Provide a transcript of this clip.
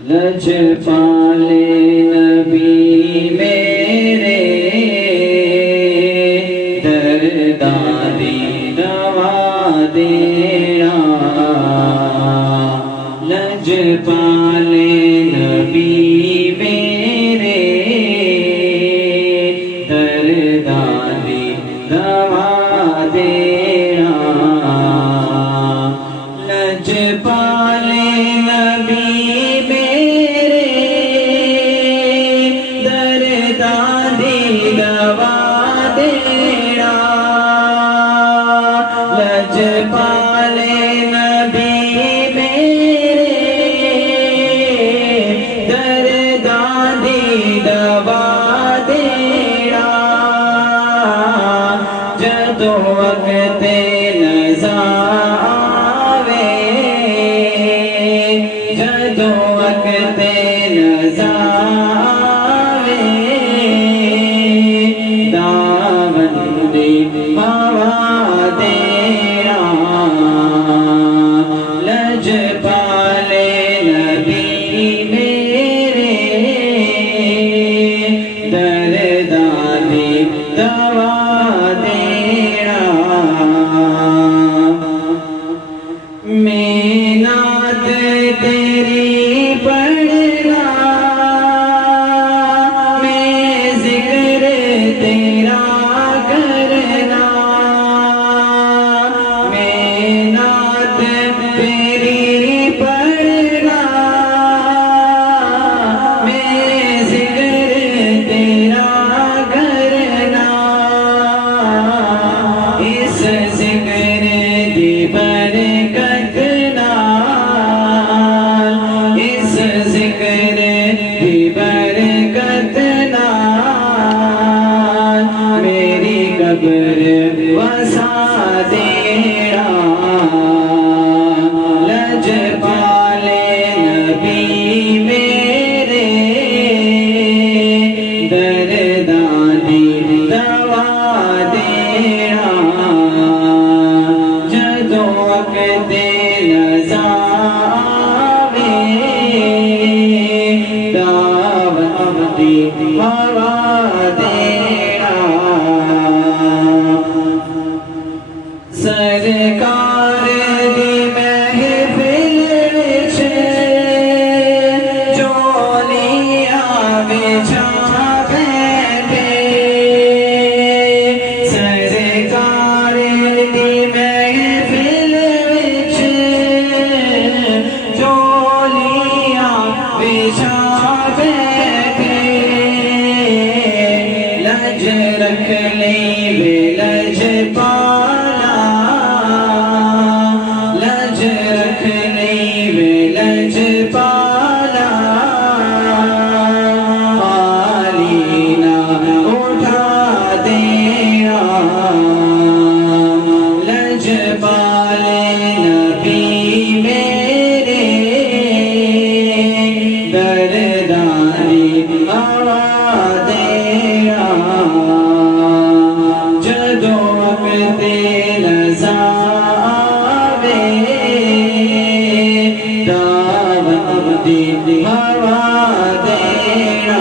لج پالے نبی میرے دردانی دوا دینا لج پالے نبی میرے دردانی دوا دینا لج پالے نبی لج پالے نبی میرے دردانی دوا دینا جدو وقت نزا آوے جدو وقت نزا آوے دامن دی موا دینا لج پالے نبی میرے دردانی دوا دینا میں نعت تیری پڑھنا میں ذکر تیرا کرنا میں نعت تیری پڑھنا میں ذکر تیرا کرنا اس ذکر دی برکت نال اس ذکر دی برکت نال میری قبر وسا دینا لج پالے نبی میرے دردانی دوا دینا جدو وقت نزا آوے دعوت دی موا دینا سرکار دی محفل وچ جولیاں بچھا بیٹھے سرکار دی محفل وچ جولیاں بچھا بیٹھے لج رکھ لئی وے لج پالا لج رکھ لئی وے لج پالا پالی نہ اٹھا دینا لج پالے نبی میرے دردانی دوا دینا جدو وقت نزا آوے دعوت دی موا دینا